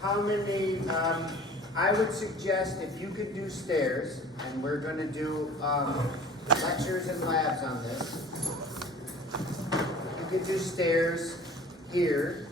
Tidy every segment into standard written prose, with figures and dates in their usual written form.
How many, I would suggest if you could do stairs, and we're gonna do, lectures and labs on this. You could do stairs here,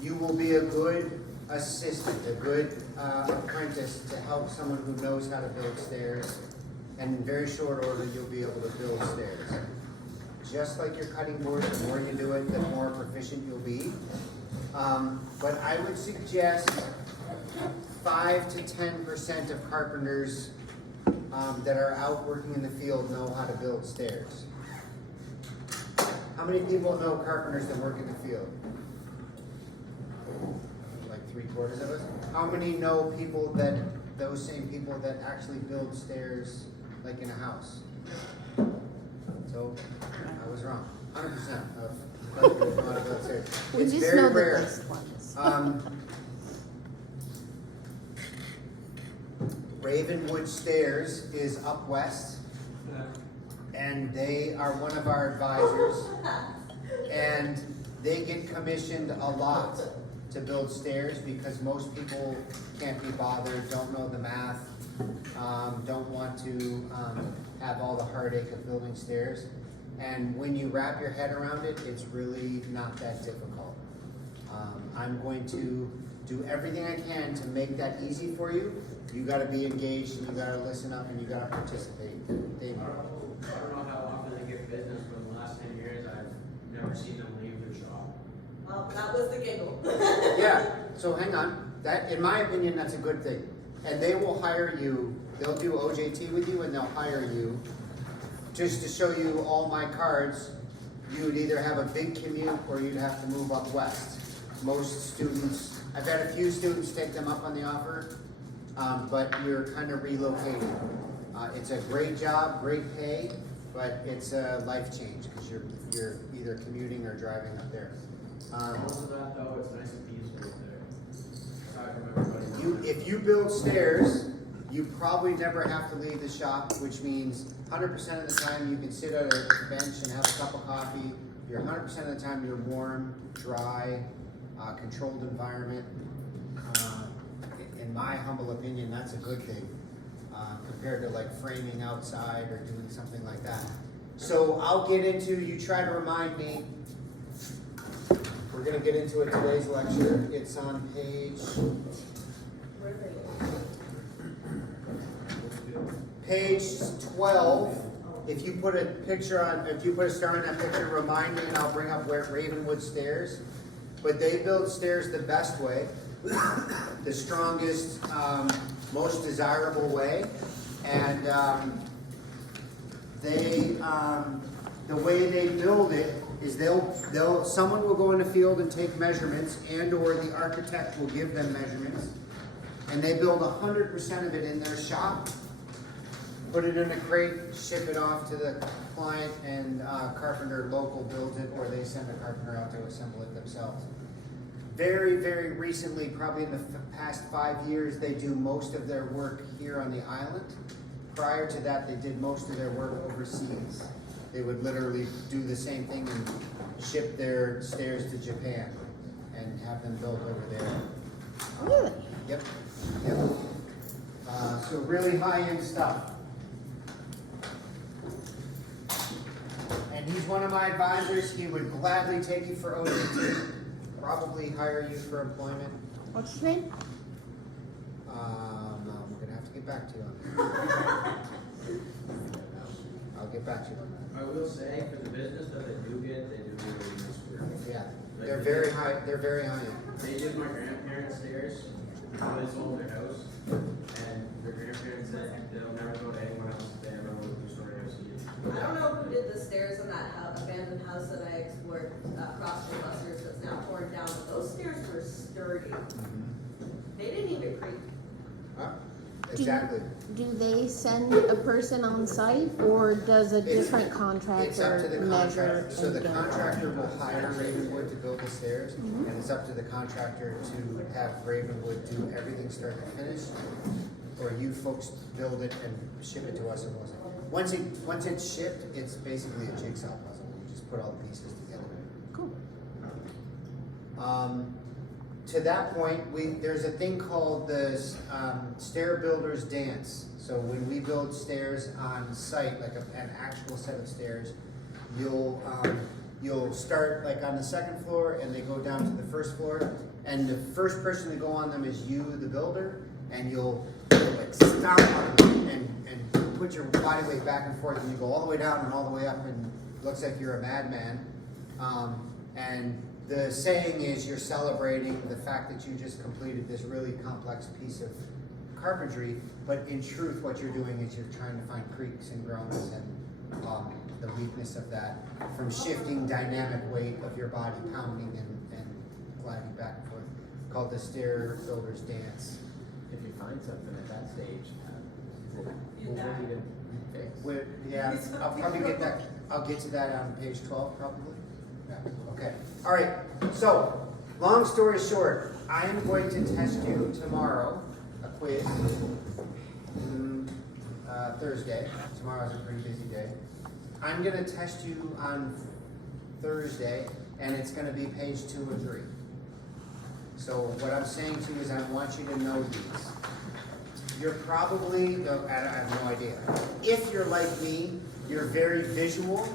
you will be a good assistant, a good, apprentice to help someone who knows how to build stairs. And in very short order, you'll be able to build stairs. Just like your cutting board, the more you do it, the more proficient you'll be. But I would suggest 5 to 10% of carpenters that are out working in the field know how to build stairs. How many people know carpenters that work in the field? Like 3/4 of us. How many know people that, those same people that actually build stairs like in a house? So, I was wrong. 100% of carpenters know how to build stairs. We It's just very know the rare. best ones. Ravenwood Stairs is up west, and they are one of our advisors, and they get commissioned a lot to build stairs because most people can't be bothered, don't know the math, don't want to have all the heartache of building stairs. And when you wrap your head around it, it's really not that difficult. I'm going to do everything I can to make that easy for you. You gotta be engaged, and you gotta listen up, and you gotta participate. Dave? I don't know how often they get business, but in the last 10 years, I've never seen them leave their shop. Well, that was the giggle. Yeah, so hang on. That, in my opinion, that's a good thing. And they will hire you, they'll do OJT with you, and they'll hire you just to show you all my cards. You would either have a big commute or you'd have to move up west. Most students, I've had a few students take them up on the offer, but you're kind of relocating. It's a great job, great pay, but it's a life change because you're either commuting or driving up there. Most of that though, it's nice and peaceful up there. Aside from everybody. If you build stairs, you probably never have to leave the shop, which means 100% of the time you can sit at a bench and have a cup of coffee. You're 100% of the time you're warm, dry, controlled environment. In my humble opinion, that's a good thing compared to like framing outside or doing something like that. So I'll get into, you try to remind me. We're gonna get into it today's lecture. It's on page Where are they? Page 12, if you put a picture on, if you put a star on that picture, remind me and I'll bring up where Ravenwood Stairs. But they build stairs the best way, the strongest, most desirable way. And the way they build it is someone will go in the field and take measurements, and or the architect will give them measurements. And they build 100% of it in their shop, put it in a crate, ship it off to the client, and carpenter local builds it, or they send a carpenter out to assemble it themselves. Very, very recently, probably in the past 5 years, they do most of their work here on the island. Prior to that, they did most of their work overseas. They would literally do the same thing and ship their stairs to Japan and have them built over there. Really? Yep. So really high-end stuff. And he's one of my advisors. He would gladly take you for OJT, probably hire you for employment. What's his name? We're gonna have to get back to you on that. I'll get back to you on that. I will say, for the business that they do get, they do really nice work. Yeah, they're very high. They're very high end. They did my grandparents' stairs when they sold their house, and their grandparents said they'll never go to anyone else if they ever go to the story house again. I don't know who did the stairs in that abandoned house that I explored across from Buster's that's now torn down. But those stairs were sturdy. They didn't even creak. Exactly. Do they send a person on site, or does a different It's up to contractor the measure? contractor. So the and get it? contractor will hire Ravenwood to build the stairs, and it's up to the contractor to have Ravenwood do everything start to finish, or you folks build it and ship it to us. And once it's shipped, it's basically a jigsaw puzzle. You just put all the pieces together. Cool. to that point, there's a thing called the stair builder's dance. So when we build stairs on site, like an actual set of stairs, you'll start like on the second floor and they go down to the first floor, and the first person to go on them is you, the builder, and you'll like stomp on them and put your body weight back and forth, and you go all the way down and all the way up, and it looks like you're a madman. And the saying is you're celebrating the fact that you just completed this really complex piece of carpentry, but in truth what you're doing is you're trying to find creaks and groans and the weakness of that from shifting dynamic weight of your body pounding and gliding back and forth, called the stair builder's dance. If you find something at that stage, is it You die. ready to fix? Yeah, I'll probably get that, I'll get to that on page 12 probably. Yeah, okay. All right, so, long story short, I am going to test you tomorrow, a quiz, Thursday. Tomorrow's a pretty busy day. I'm gonna test you on Thursday, and it's gonna be page 2 or 3. So what I'm saying to you is I want you to know these. You're probably, no, I have no idea. If you're like me, you're very visual,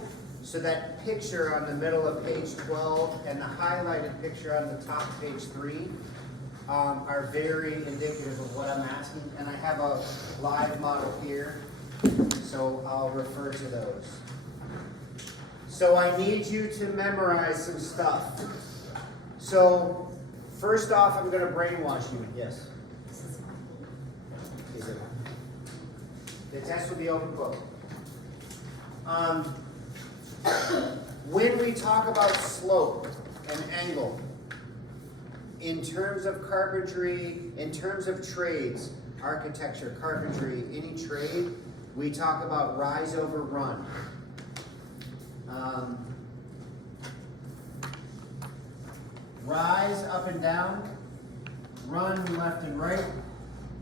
so that picture on the middle of page 12 and the highlighted picture on the top of page 3 are very indicative of what I'm asking, and I have a live model here, so I'll refer to those. So I need you to memorize some stuff. So first off, I'm going to brainwash you. Yes? Is it? The test will be open book. When we talk about slope and angle, in terms of carpentry, in terms of trades, architecture, carpentry, any trade, we talk about rise over run. Rise up and down, run left and right,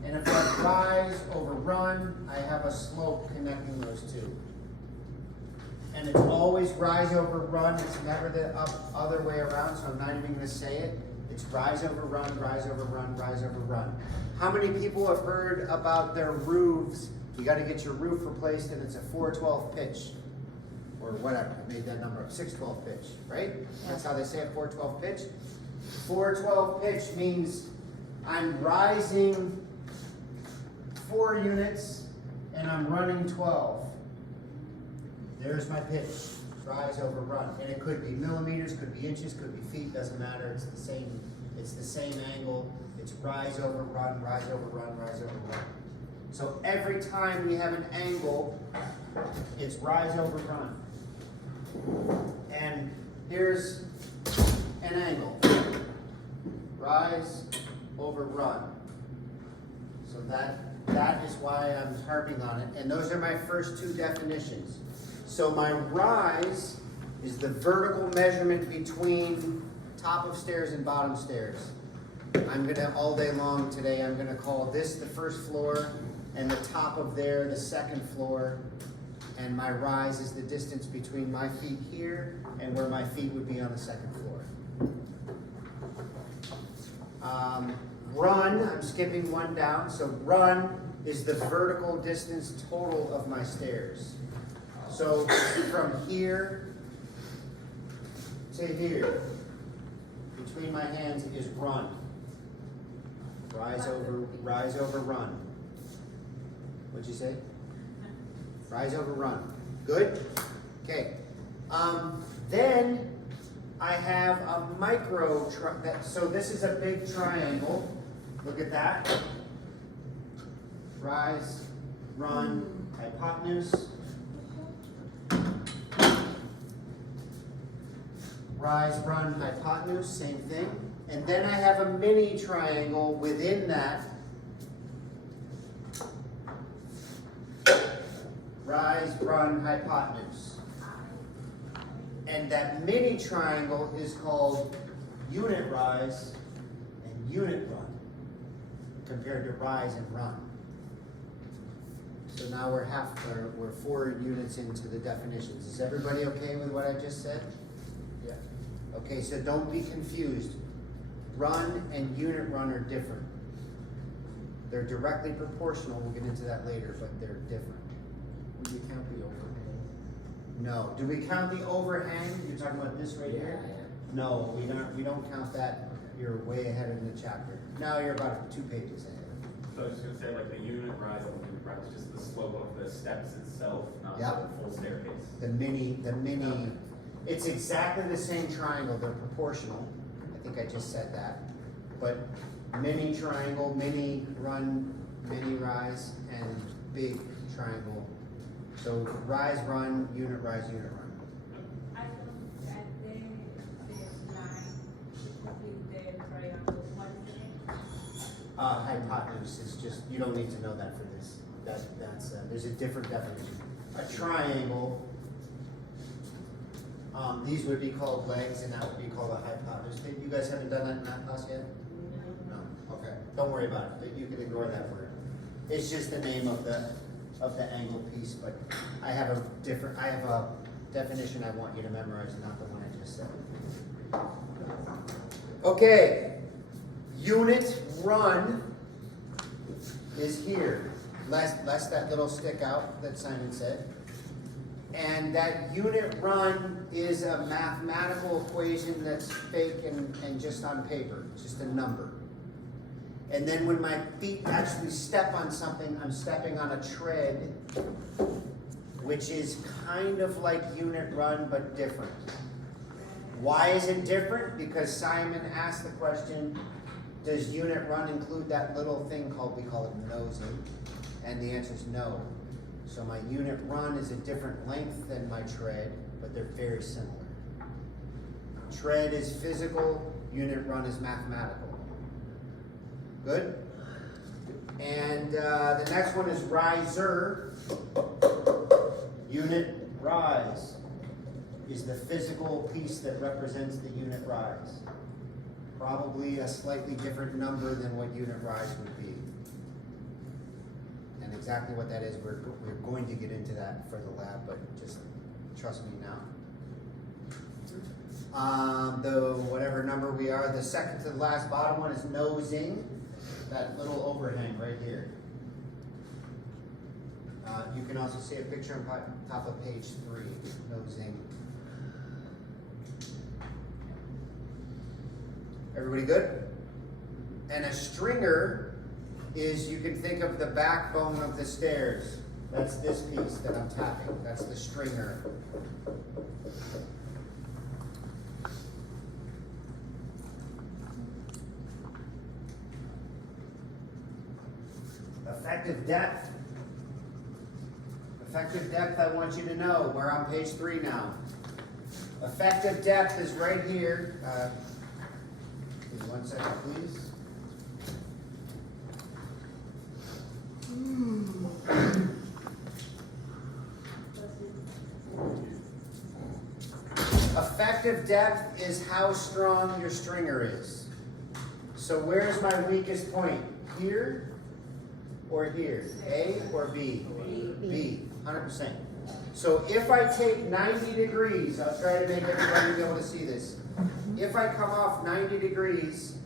and if I rise over run, I have a slope connecting those two. And it's always rise over run, it's never the other way around, so I'm not even gonna say it. It's rise over run, rise over run, rise over run. How many people have heard about their roofs? You gotta get your roof replaced and it's a 412 pitch. Or whatever, I made that number up, 612 pitch, right? That's how they say a 412 pitch. 412 pitch means I'm rising 4 units and I'm running 12. There's my pitch, rise over run. And it could be millimeters, could be inches, could be feet, doesn't matter. It's the same angle. It's rise over run, rise over run, rise over run. So every time we have an angle, it's rise over run. And here's an angle. Rise over run. So that is why I'm harping on it. And those are my first 2 definitions. So my rise is the vertical measurement between top of stairs and bottom stairs. I'm gonna, all day long today, I'm gonna call this the first floor and the top of there the second floor. And my rise is the distance between my feet here and where my feet would be on the second floor. Run, I'm skipping 1 down. So run is the vertical distance total of my stairs. So from here to here, between my hands is run. Rise over run. What'd you say? Rise over run. Good? Okay. Then I have a micro, so this is a big triangle. Look at that. Rise, run, hypotenuse. Rise, run, hypotenuse, same thing. And then I have a mini triangle within that. Rise, run, hypotenuse. And that mini triangle is called unit rise and unit run, compared to rise and run. So now we're 4 units into the definitions. Is everybody okay with what I just said? Yeah. Okay, so don't be confused. run and unit run are different. They're directly proportional, we'll get into that later, but they're different. Would you count the overhang? No, do we count the overhang? You're talking about this right here? Yeah. No, we don't count that. You're way ahead in the chapter. Now you're about 2 pages ahead. So I was just gonna say, like, the unit rise and the unit rise is just the slope of the steps itself, not Yeah. the full staircase. The mini, it's exactly the same triangle, they're proportional. I think I just said that. But mini triangle, mini run, mini rise, and big triangle. So rise, run, unit rise, unit run. I don't at the line with the triangle. What is it? Hypotenuse is just, you don't need to know that for this. That's, there's a different definition. A triangle, these would be called legs and that would be called a hypotenuse. You guys haven't done that in math class yet? No, okay. Don't worry about it, but you can ignore that word. It's just the name of the angle piece, but I have a definition I want you to memorize, not the one I just said. Okay, unit run is here. Less that little stick out that Simon said. And that unit run is a mathematical equation that's fake and just on paper, just a number. And then when my feet actually step on something, I'm stepping on a tread, which is kind of like unit run, but different. Why is it different? Because Simon asked the question, does unit run include that little thing we call it nosing? And the answer is no. So my unit run is a different length than my tread, but they're very similar. Tread is physical, unit run is mathematical. Good? And the next one is riser. Unit rise is the physical piece that represents the unit rise. Probably a slightly different number than what unit rise would be. And exactly what that is, we're going to get into that for the lab, but just trust me now. The whatever number we are, the second to the last bottom one is nosing. That little overhang right here. You can also see a picture on top of page 3, nosing. Everybody good? And a stringer is, you can think of the backbone of the stairs. That's this piece that I'm tapping. That's the stringer. Effective depth. Effective depth, I want you to know. We're on page 3 now. Effective depth is right here. Give me 1 second, please. Effective depth is how strong your stringer is. So where's my weakest point? Here or here? A or B? B, 100%. So if I take 90 degrees, I'll try to make everybody be able to see this. If I come off 90 degrees,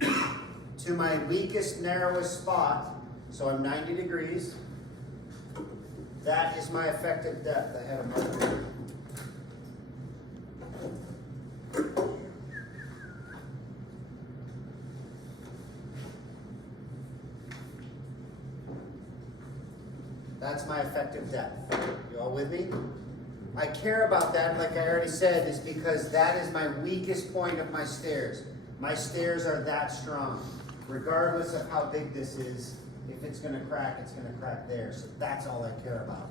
to my weakest, narrowest spot, so I'm 90 degrees, that is my effective depth. I had a marker. That's my effective depth. You all with me? I care about that, like I already said, is because that is my weakest point of my stairs. My stairs are that strong. Regardless of how big this is, if it's going to crack, it's going to crack there. So that's all I care about.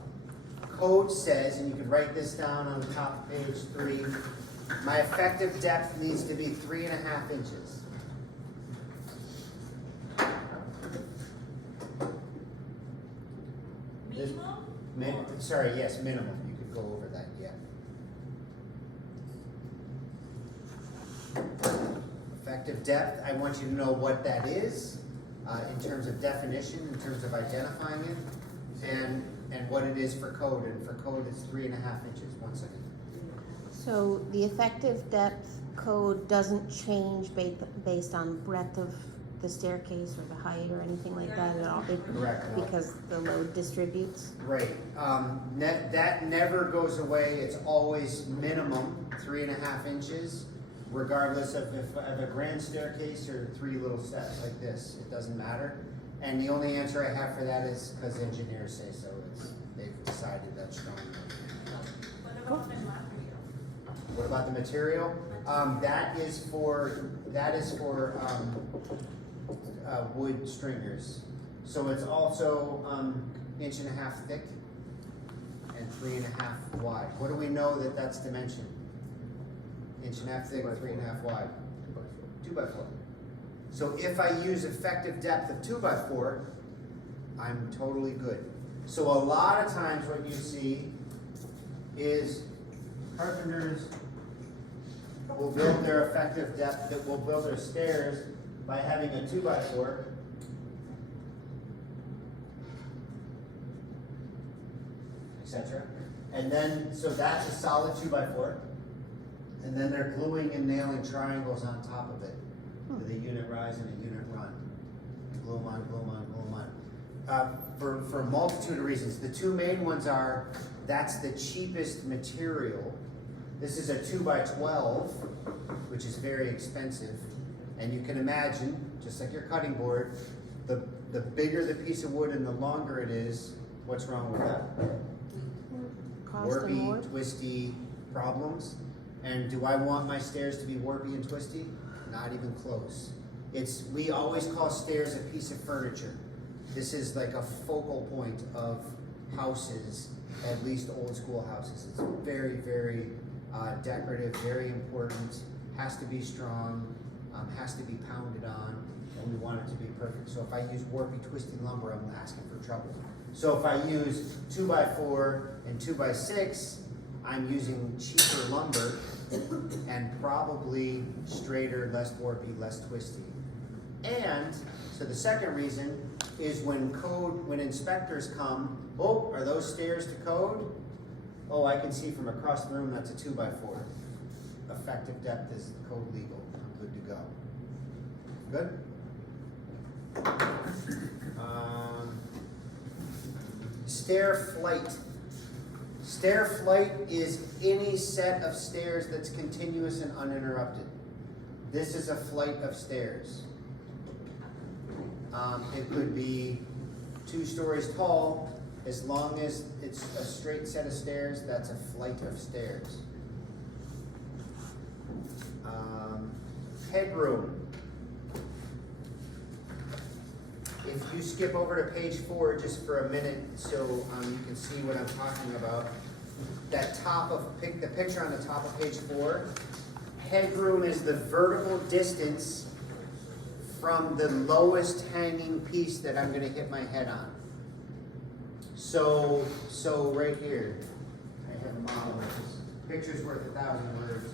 Code says, and you can write this down on the top of page 3, my effective depth needs to be 3.5 inches. Minimum? Sorry, yes, minimum. You could go over that, yeah. Effective depth, I want you to know what that is in terms of definition, in terms of identifying it, and what it is for code. And for code, it's 3.5 inches. 1 second. So the effective depth code doesn't change based on breadth of the staircase or the height or anything like that at all? Correct. Because the load distributes? Right, that never goes away, it's always minimum 3.5 inches, regardless of if I have a grand staircase or 3 little steps like this, it doesn't matter. And the only answer I have for that is because engineers say so, they've decided that's strong. What about the material? What about the material? That is for wood stringers. So it's also 1.5 inches thick and 3.5 wide. What do we know that that's dimension? 1.5 inches thick, 3.5 wide. 2x4. So if I use effective depth of 2x4, I'm totally good. So a lot of times what you see is carpenters will build their effective depth, that will build their stairs by having a 2x4. Etc. And then, so that's a solid 2x4. And then they're gluing and nailing triangles on top of it with a unit rise and a unit run. Glue them on, glue them on, glue them on. For a multitude of reasons. The two main ones are, that's the cheapest material. This is a 2x12, which is very expensive. And you can imagine, just like your cutting board, the bigger the piece of wood and the longer it is, what's wrong with that? Cost and more? Warpy, twisty problems. And do I want my stairs to be warpy and twisty? Not even close. We always call stairs a piece of furniture. This is like a focal point of houses, at least old school houses. It's very, very decorative, very important, has to be strong, has to be pounded on, and we want it to be perfect. So if I use warpy, twisty lumber, I'm asking for trouble. So if I use 2x4 and 2x6, I'm using cheaper lumber and probably straighter, less warpy, less twisty. And so the second reason is when inspectors come, oh, are those stairs to code? Oh, I can see from across the room that's a 2x4. Effective depth is code legal. I'm good to go. Good? Stair flight. Stair flight is any set of stairs that's continuous and uninterrupted. This is a flight of stairs. It could be 2 stories tall. As long as it's a straight set of stairs, that's a flight of stairs. Headroom. If you skip over to page 4 just for a minute so you can see what I'm talking about. That the picture on the top of page 4, headroom is the vertical distance from the lowest hanging piece that I'm gonna hit my head on. So right here, I have a model, which is picture's worth 1,000 words.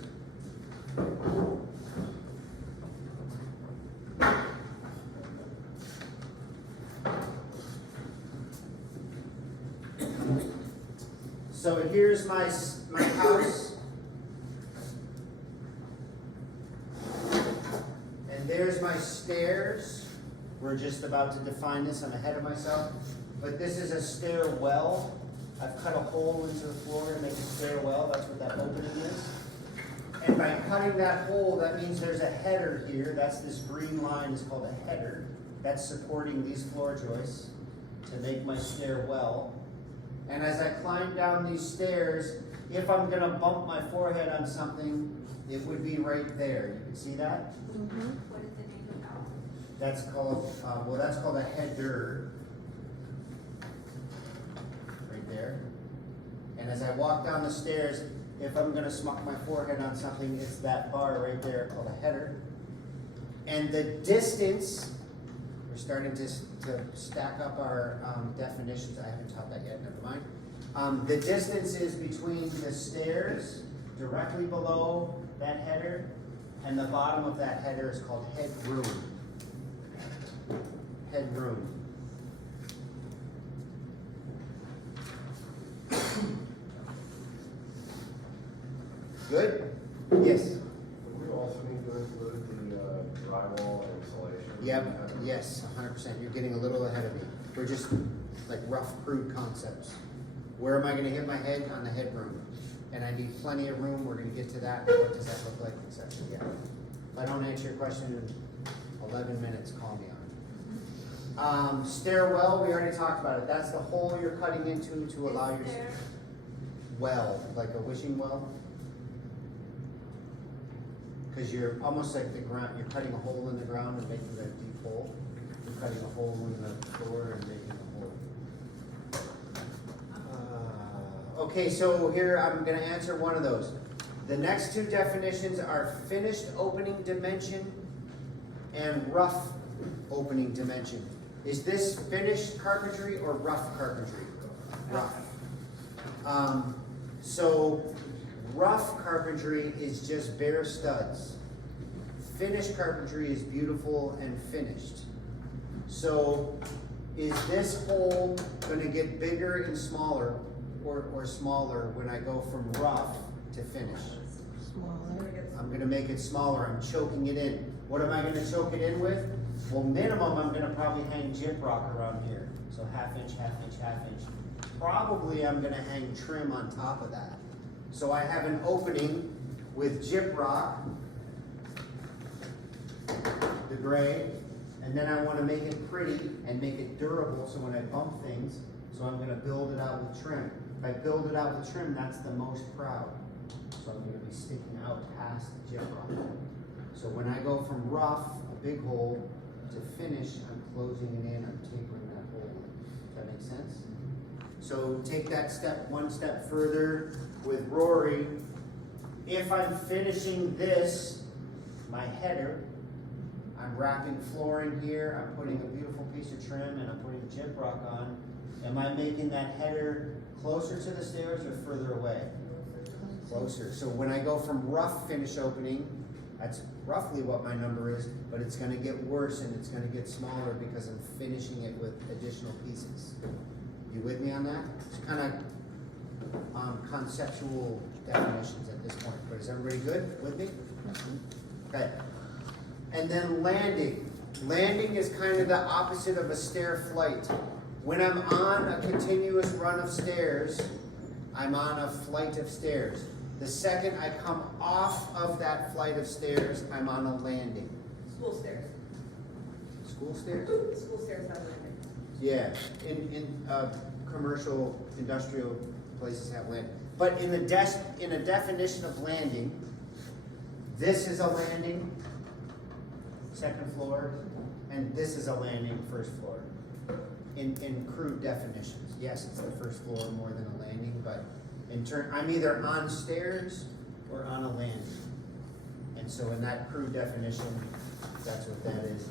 So here's my house. And there's my stairs. We're just about to define this, I'm ahead of myself. But this is a stairwell. I've cut a hole into the floor to make a stairwell, that's what that opening is. And by cutting that hole, that means there's a header here. That's this green line is called a header. That's supporting these floor joists to make my stairwell. And as I climb down these stairs, if I'm gonna bump my forehead on something, it would be right there. You can see that? Mm-hmm. What is the name of that? That's called a header. Right there. And as I walk down the stairs, if I'm gonna smuck my forehead on something, it's that bar right there called a header. And the distance, we're starting to stack up our definitions. I haven't taught that yet, never mind. The distance is between the stairs directly below that header and the bottom of that header is called headroom. Headroom. Good? Yes. Would we also need to include the drywall and insulation? Yep, yes, 100%. You're getting a little ahead of me. We're just like rough, crude concepts. Where am I gonna hit my head? On the headroom. And I need plenty of room. We're gonna get to that. What does that look like, et cetera? Yeah. If I don't answer your question in 11 minutes, call me on it. Stairwell, we already talked about it. That's the hole you're cutting into to allow your Is there- well, like a wishing well. Because you're almost like the ground, you're cutting a hole in the ground and making a deep hole. You're cutting a hole in the floor and making a hole. Okay, so here I'm gonna answer one of those. The next two definitions are finished opening dimension and rough opening dimension. Is this finished carpentry or rough carpentry? Rough. So rough carpentry is just bare studs. Finished carpentry is beautiful and finished. So is this hole gonna get bigger and smaller or smaller when I go from rough to finish? Smaller. I'm gonna make it smaller, I'm choking it in. What am I gonna choke it in with? Well, minimum, I'm gonna probably hang gyp rock around here. So half inch, half inch, half inch. Probably I'm gonna hang trim on top of that. So I have an opening with gyp rock, the gray, and then I wanna make it pretty and make it durable, so when I bump things, so I'm gonna build it out with trim. If I build it out with trim, that's the most proud. So I'm gonna be sticking out past the gyp rock. So when I go from rough, a big hole, to finish, I'm closing it in, I'm tapering that hole. Does that make sense? So take that step, one step further with Rory. If I'm finishing this, my header, I'm wrapping flooring here, I'm putting a beautiful piece of trim, and I'm putting gyp rock on. Am I making that header closer to the stairs or further away? Closer. So when I go from rough finish opening, that's roughly what my number is, but it's gonna get worse and it's gonna get smaller because I'm finishing it with additional pieces. You with me on that? It's kind of conceptual definitions at this point, but is everybody good with me? Okay. And then landing. Landing is kind of the opposite of a stair flight. When I'm on a continuous run of stairs, I'm on a flight of stairs. The second I come off of that flight of stairs, I'm on a landing. School stairs. School stairs? School stairs have landing. Yeah, in commercial, industrial places have landing. But in a definition of landing, this is a landing, second floor, and this is a landing, first floor. In crude definitions, yes, it's the first floor more than a landing, but in turn, I'm either on stairs or on a landing. And so in that crude definition, that's what that is.